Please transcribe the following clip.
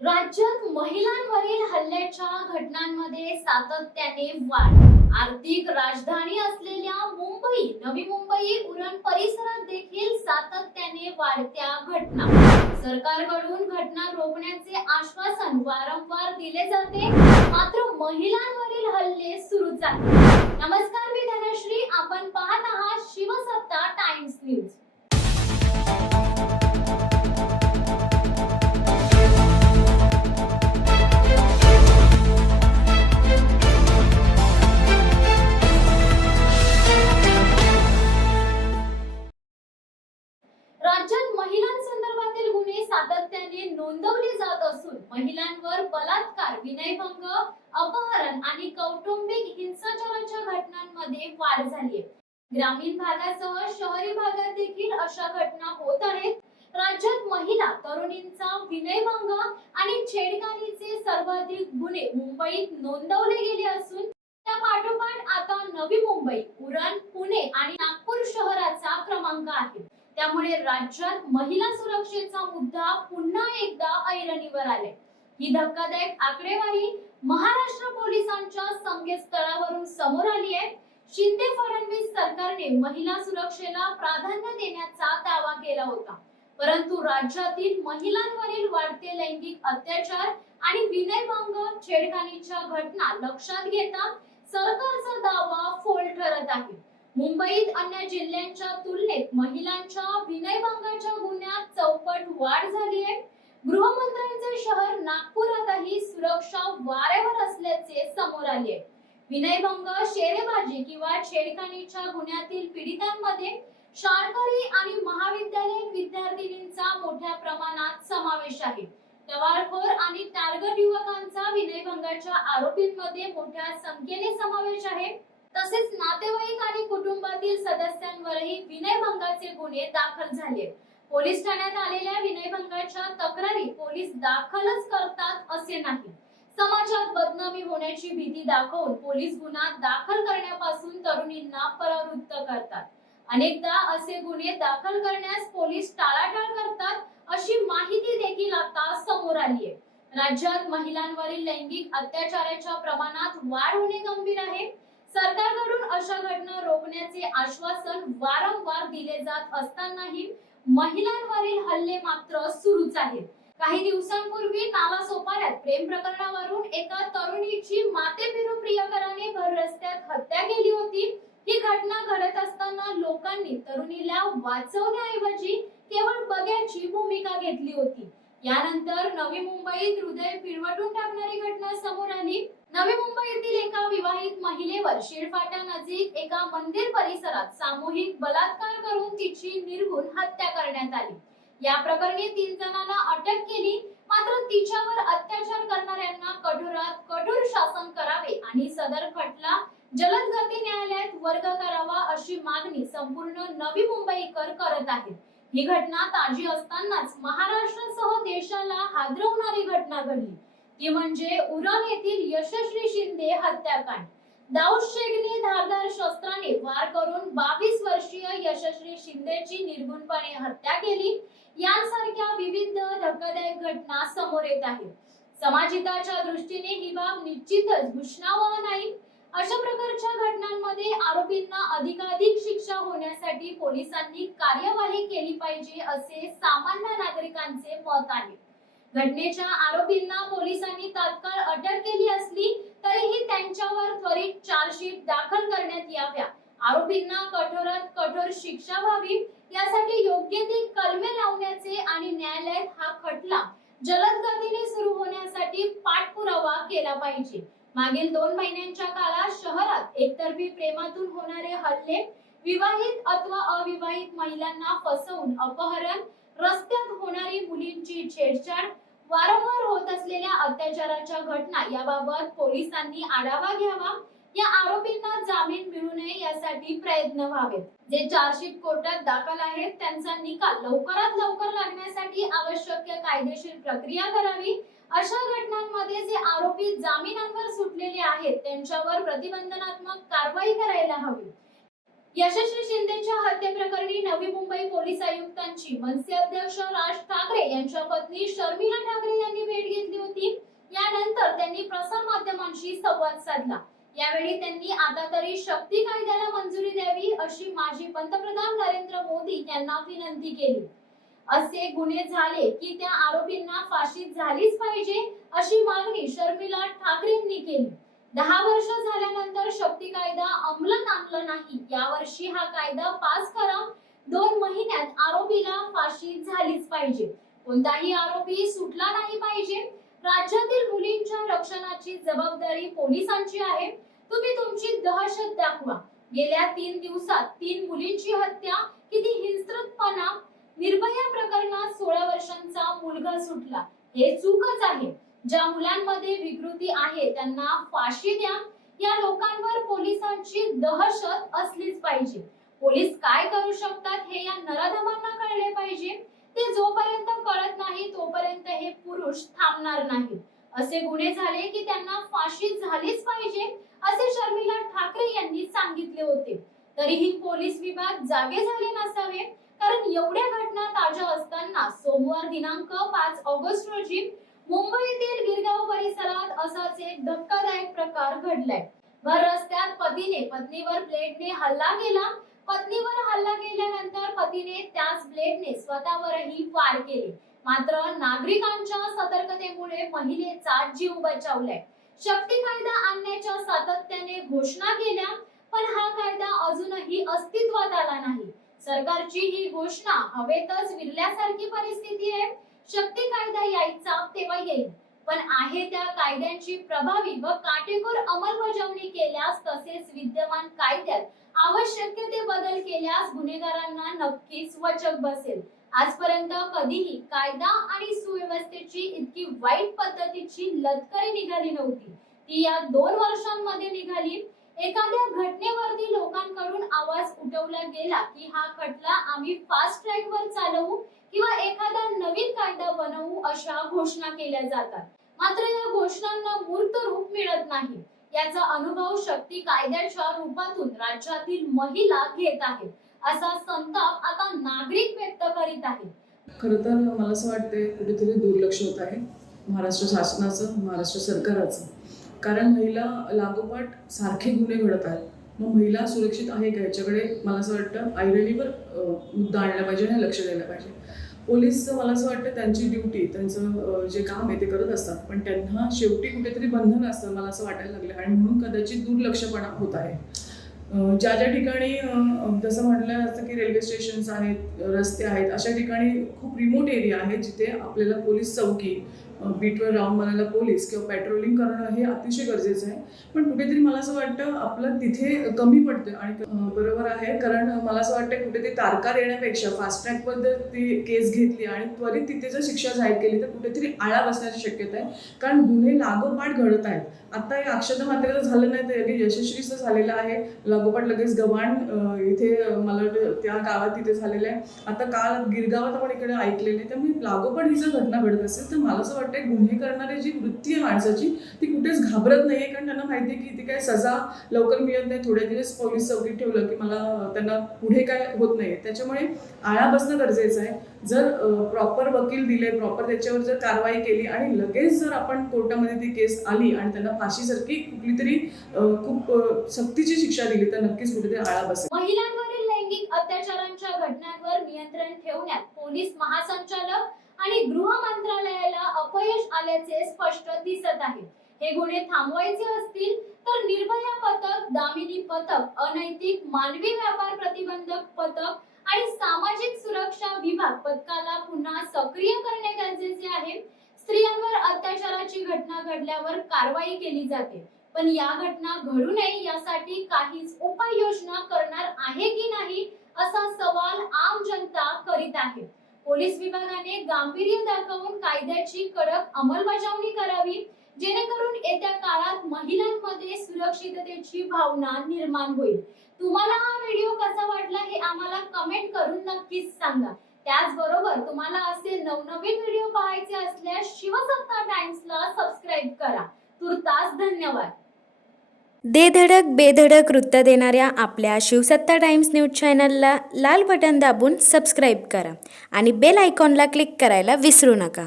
राज्यात महिलांवरील हल्ल्याच्या घटनांमध्ये सातत्याने वाढ. आर्थिक राजधानी असलेल्या मुंबई, नवी मुंबई, उरण परिसरात देखील सातत्याने वाढत्या घटना. सरकारकडून घटना रोखण्याचे आश्वासन वारंवार दिले जाते, मात्र महिलांवरील हल्ले सुरूच आहेत. नमस्कार, मी धनश्री. आपण पाहत आहात शिवसत्ता टाइम्स न्यूज. राज्यात महिलांसंदर्भातील गुन्हे सातत्याने नोंदवले जात असून महिलांवर बलात्कार, विनयभंग, अपहरण आणि कौटुंबिक हिंसाचाराच्या घटनांमध्ये वाढ झाली आहे. ग्रामीण भागासह शहरी भागात देखील अशा घटना होत आहेत. राज्यात महिला तरुणींचा विनयभंग आणि छेडखानीचे सर्वाधिक गुन्हे मुंबईत नोंदवले गेले असून त्या पाठोपाठ आता नवी मुंबई, उरण, पुणे आणि नागपूर शहराचा क्रमांक आहे. त्यामुळे राज्यात महिला सुरक्षेचा मुद्दा पुन्हा एकदा ऐरणीवर आले. ही धक्कादायक आकडेवारी महाराष्ट्र पोलिसांच्या संकेतस्थळावरून समोर आली आहे. शिंदे फडणवीस सरकारने महिला सुरक्षेला प्राधान्य देण्याचा दावा केला होता, परंतु राज्यातील महिलांवरील वाढते लैंगिक अत्याचार आणि विनयभंग, छेडखानीच्या घटना लक्षात घेता सरकारचा दावा फोल ठरत आहे. मुंबईत अन्य जिल्ह्यांच्या तुलनेत महिलांच्या विनयभंगाच्या गुन्ह्यात चौपट वाढ झाली आहे. गृहमंत्र्यांचे शहर नागपुरातही सुरक्षा वाऱ्यावर असल्याचे समोर आले आहे. विनयभंग, शेरेबाजी किंवा छेडखानीच्या गुन्ह्यातील पीडितांमध्ये शाळकरी आणि महाविद्यालयीन विद्यार्थिनींचा मोठ्या प्रमाणात समावेश आहे. टवाळखोर आणि टार्गेट युवकांचा विनयभंगाच्या आरोपींमध्ये मोठ्या संख्येने समावेश आहे. तसेच नातेवाईक आणि कुटुंबातील सदस्यांवरही विनयभंगाचे गुन्हे दाखल झाले. पोलीस ठाण्यात आलेल्या विनयभंगाच्या तक्रारी पोलीस दाखलच करतात असे नाही. समाजात बदनामी होण्याची भीती दाखवून पोलीस गुन्हा दाखल करण्यापासून तरुणींना परावृत्त करतात. अनेकदा असे गुन्हे दाखल करण्यास पोलीस टाळाटाळ करतात, अशी माहिती देखील आता समोर आली आहे. राज्यात महिलांवरील लैंगिक अत्याचाराच्या प्रमाणात वाढ होणे गंभीर आहे. सरकारकडून अशा घटना रोखण्याचे आश्वासन वारंवार दिले जात असतानाही महिलांवरील हल्ले मात्र सुरूच आहेत. काही दिवसांपूर्वी नालासोपाऱ्यात प्रेम प्रकरणावरून एका तरुणीची मातेपिरू प्रियकराने भर रस्त्यात हत्या केली होती. ही घटना घडत असताना लोकांनी तरुणीला वाचवण्याऐवजी केवळ बघ्याची भूमिका घेतली होती. यानंतर नवी मुंबईत हृदय पिळवटून टाकणारी घटना समोर आली. नवी मुंबईतील एका विवाहित महिलेवर शिळफाटा नजीक एका मंदिर परिसरात सामूहिक बलात्कार करून तिची निर्घृण हत्या करण्यात आली. या प्रकरणी 3 जणांना अटक केली, मात्र तिच्यावर अत्याचार करणाऱ्यांना कठोरात कठोर शासन करावे आणि सदर खटला जलद गती न्यायालयात वर्ग करावा, अशी मागणी संपूर्ण नवी मुंबईकर करत आहेत. ही घटना ताजी असतानाच महाराष्ट्रासह देशाला हादरवणारी घटना घडली, ती म्हणजे उरण येथील यशस्वी शिंदे हत्याकांड. दाऊद शेखने धारदार शस्त्राने वार करून 22 वर्षीय यशस्वी शिंदेची निर्घृणपणे हत्या केली. यांसारख्या विविध धक्कादायक घटना समोर येत आहेत. समाजहिताच्या दृष्टीने ही बाब निश्चितच घुसणावह नाही. अशा प्रकारच्या घटनांमध्ये आरोपींना अधिकाधिक शिक्षा होण्यासाठी पोलिसांनी कार्यवाही केली पाहिजे, असे सामान्य नागरिकांचे मत आहे. घटनेच्या आरोपींना पोलिसांनी तात्काळ अटक केली असली तरीही त्यांच्यावर त्वरित चार्जशीट दाखल करण्यात याव्या. आरोपींना कठोरात कठोर शिक्षा व्हावी, यासाठी योग्य ती कलमे लावण्याचे आणि न्यायालयात हा खटला जलद गतीने सुरू होण्यासाठी पाठपुरावा केला पाहिजे. मागील 2 महिन्यांच्या काळात शहरात एकतर्फी प्रेमातून होणारे हल्ले, विवाहित अथवा अविवाहित महिलांना फसवून अपहरण, रस्त्यात होणारी मुलींची छेडछाड, वारंवार होत असलेल्या अत्याचाराच्या घटना याबाबत पोलिसांनी आढावा घ्यावा. या आरोपींना जामीन मिळू नये यासाठी प्रयत्न व्हावेत. जे चार्जशीट कोर्टात दाखल आहेत त्यांचा निकाल लवकरात लवकर लागण्यासाठी आवश्यक कायदेशीर प्रक्रिया करावी. अशा घटनांमध्ये जे आरोपी जामिनांवर सुटलेले आहेत त्यांच्यावर प्रतिबंधात्मक कारवाई करायला हवी. यशस्वी शिंदेच्या हत्येप्रकरणी नवी मुंबई पोलीस आयुक्तांची मनसे अध्यक्ष राज ठाकरे यांच्या पत्नी शर्मिला ठाकरे यांनी भेट घेतली संवाद साधला। यावेळी त्यांनी आता तरी शक्ती कायद्याला मंजुरी द्यावी अशी माजी पंतप्रधान नरेंद्र मोदी यांना विनंती केली। असे गुन्हे झाले की त्या आरोपींना फाशी झालीच पाहिजे अशी मागणी शर्मिला ठाकरेंनी केली। 10 वर्ष झाल्यानंतर शक्ती कायदा अंमलात आणला नाही, यावर्षी हा कायदा पास करा। 2 महिन्यात आरोपीला फाशी झालीच पाहिजे, कोणताही आरोपी सुटला नाही पाहिजे। राज्यातील मुलींच्या रक्षणाची जबाबदारी पोलिसांची आहे। तुम्ही तुमची दहशत दाखवा। गेल्या 3 दिवसात 3 मुलींची हत्या, किती हिंसकपणा। निर्भया प्रकरणात 16 वर्षांचा मुलगा सुटला, हे चूकच आहे। ज्या मुलांमध्ये विकृती आहे त्यांना फाशी द्या। या लोकांवर पोलिसांची दहशत असलीच पाहिजे। पोलीस काय करू शकतात हे या नराधमांना कळले पाहिजे। ते जोपर्यंत कळत नाही तोपर्यंत हे पुरुष थांबणार नाही। असे गुन्हे झाले की त्यांना फाशी झालीच पाहिजे असे शर्मिला ठाकरे यांनी सांगितले होते। तरीही पोलीस विभाग जागे झाले नसावे, कारण एवढ्या घटना ताज्या असताना सोमवार दिनांक 5 ऑगस्ट रोजी मुंबईतील गिरगाव परिसरात असाच एक धक्कादायक प्रकार घडलाय। भर रस्त्यात पतीने पत्नीवर ब्लेडने हल्ला केला। पत्नीवर हल्ला केल्यानंतर पतीने त्याच ब्लेडने स्वतःवरही वार केले, मात्र नागरिकांच्या सतर्कतेमुळे महिलेचा जीव बचावलाय। शक्ती कायदा आणण्याच्या सातत्याने घोषणा केल्या, पण हा कायदा अजूनही अस्तित्वात आला नाही। सरकारची ही घोषणा हवेतच विरल्यासारखी परिस्थिती आहे। शक्ती कायदा यायचा तेव्हा येईल, पण आहे त्या कायद्यांची प्रभावी व काटेकोर अंमलबजावणी केल्यास तसेच विद्यमान कायद्यात आवश्यक ते बदल केल्यास गुन्हेगारांना नक्कीच वचक बसेल। आजपर्यंत कधीही कायदा आणि सुव्यवस्थेची इतकी वाईट पद्धतीची लतकरी निघाली नव्हती, ती या 2 वर्षांमध्ये निघाली। एखाद्या घटनेवरती लोकांकडून आवाज उठवला गेला की हा खटला आम्ही फास्ट ट्रॅक वर चालवू किंवा एखादा नवीन कायदा बनवू अशा घोषणा केल्या जातात, मात्र या घोषणांना मूर्त रूप मिळत नाही। याचा अनुभव शक्ती कायद्याच्या रूपातून राज्यातील महिला घेत आहेत, असा संताप आता नागरिक व्यक्त करीत आहेत। खरं तर मला असं वाटते कुठेतरी दुर्लक्ष होत आहे महाराष्ट्र शासनाचं, महाराष्ट्र सरकारचं। कारण महिला लागोपाठ सारखे गुन्हे घडत आहेत, मग महिला सुरक्षित आहे का याच्याकडे मला असं वाटतं ऐरणीवर मुद्दा आणला पाहिजे आणि लक्ष द्यायला पाहिजे। पोलीस मला असं वाटतं त्यांची ड्युटी, त्यांचं जे काम आहे ते करत असतात, पण त्यांना शेवटी कुठेतरी बंधन असतं मला असं वाटायला लागलं, आणि म्हणून कदाचित दुर्लक्षपणा होत आहे। ज्या ज्या ठिकाणी जसं म्हटलं असतं की रेल्वे स्टेशन्स आहेत, रस्ते आहेत, अशा ठिकाणी खूप रिमोट एरिया आहे जिथे आपल्याला पोलीस चौकी, बीटवर राऊंड मारायला पोलीस किंवा पेट्रोलिंग करणं हे अतिशय गरजेचं आहे। पण कुठेतरी मला असं वाटतं आपलं तिथे कमी पडतं, आणि बरोबर आहे, कारण मला असं वाटतं कुठेतरी तारका देण्यापेक्षा फास्ट ट्रॅकबद्दल ती केस घेतली आणि त्वरित तिथे जर शिक्षा जाहीर केली तर कुठेतरी आळा बसण्याची शक्यता आहे, कारण गुन्हे लागोपाठ घडत आहेत। आता हे अक्षता मात्र झालं नाही तर यशस्वीच झालेलं आहे, लागोपाठ लगेच गव्हाण इथे मला वाटतं त्या गावात तिथे झालेलं आहे, आता काल गिरगावात आपण इकडे ऐकलेलं आहे। त्यामुळे लागोपाठ ही जर घटना घडत असेल तर मला असं वाटतं गुन्हे करणारी जी वृत्ती आहे माणसाची ती कुठेच घाबरत नाहीये, कारण त्यांना माहिती आहे की ती काय सजा लवकर मिळत नाही, थोड्या दिवस पोलीस चौकीत ठेवलं की मला त्यांना पुढे काय होत नाहीये, त्याच्यामुळे आळा बसणं गरजेचं आहे। जर प्रॉपर वकील दिले, प्रॉपर त्याच्यावर जर कारवाई केली आणि लगेच जर आपण कोर्टामध्ये ती केस आली आणि त्यांना फाशीसारखी कुठली तरी खूप सक्तीची शिक्षा दिली तर नक्कीच कुठेतरी आळा बसेल। महिलांवरील लैंगिक अत्याचारांच्या घटनांवर नियंत्रण ठेवण्यात पोलीस महासंचालक आणि गृह मंत्रालयाला अपयश आल्याचे स्पष्ट दिसत आहे। हे गुन्हे थांबवायचे असतील तर निर्भया पथक, दामिनी पथक, अनैतिक मानवी व्यापार प्रतिबंधक पथक आणि सामाजिक सुरक्षा विभाग पथकाला पुन्हा सक्रिय करणे गरजेचे आहे। स्त्रियांवर अत्याचाराची घटना घडल्यावर कारवाई केली जाते, पण या घटना घडू नये यासाठी काहीच उपाययोजना करणार आहे की नाही असा सवाल आम जनता करीत आहे। पोलीस विभागाने गांभीर्य दाखवून कायद्याची कडक अंमलबजावणी करावी, जेणेकरून येत्या काळात महिलांमध्ये सुरक्षिततेची भावना निर्माण होईल। तुम्हाला हा व्हिडिओ कसा वाटला हे आम्हाला कमेंट करून नक्कीच सांगा। त्याचबरोबर तुम्हाला असे नवनवीन व्हिडिओ पाहायचे असल्यास शिवसत्ता टाइम्सला सबस्क्राइब करा। तुर्तास धन्यवाद। दे धडक बेधडक वृत्त देणाऱ्या आपल्या शिवसत्ता टाइम्स न्यूज चॅनलला लाल बटन दाबून सबस्क्राईब करा आणि बेल आयकॉनला क्लिक करायला विसरू नका।